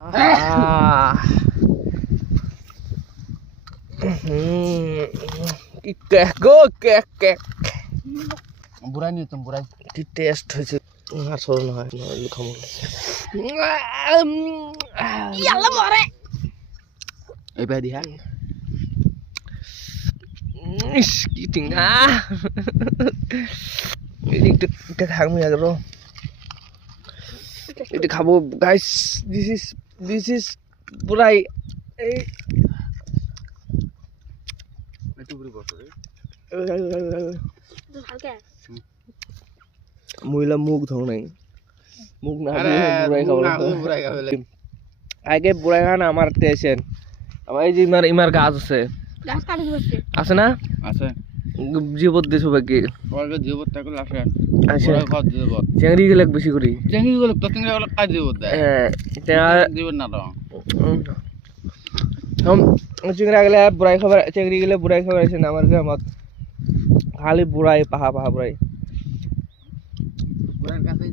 কি কেক গো cake cake বুড়াই নিয়ে তুমি বুড়াই কি টেস্ট হয়েছে আর সরল হয় খামো এই ভাই দিহা কি টিঙ্গা এটা থাকবে আগে এটা খাবো গাইস দিস ইজ পুরাই একটু বুড়ি বসো রে মহিলা মুখ ধো নাই মুখ না বুড়াই খাবো আগে বুড়াই খান আমার টেনশন আমার এই যে ইমার গাছ আছে আছে না আছে জীবত দিছো বাকি বলবে জীবত থাকলে আসে আছে বড় কত জীবত চেংড়ি গেলে বেশি করি চেঙ্গি গুলো তো চেঙ্গি গুলো কাজ জীবত দেয় জীবত না দাও চিংড়া গেলে চেংড়ি গেলে বুড়াই খাবার আছে না আমার গ্রামত খালি বুড়াই পাহা বুড়াই বুড়ার কাছে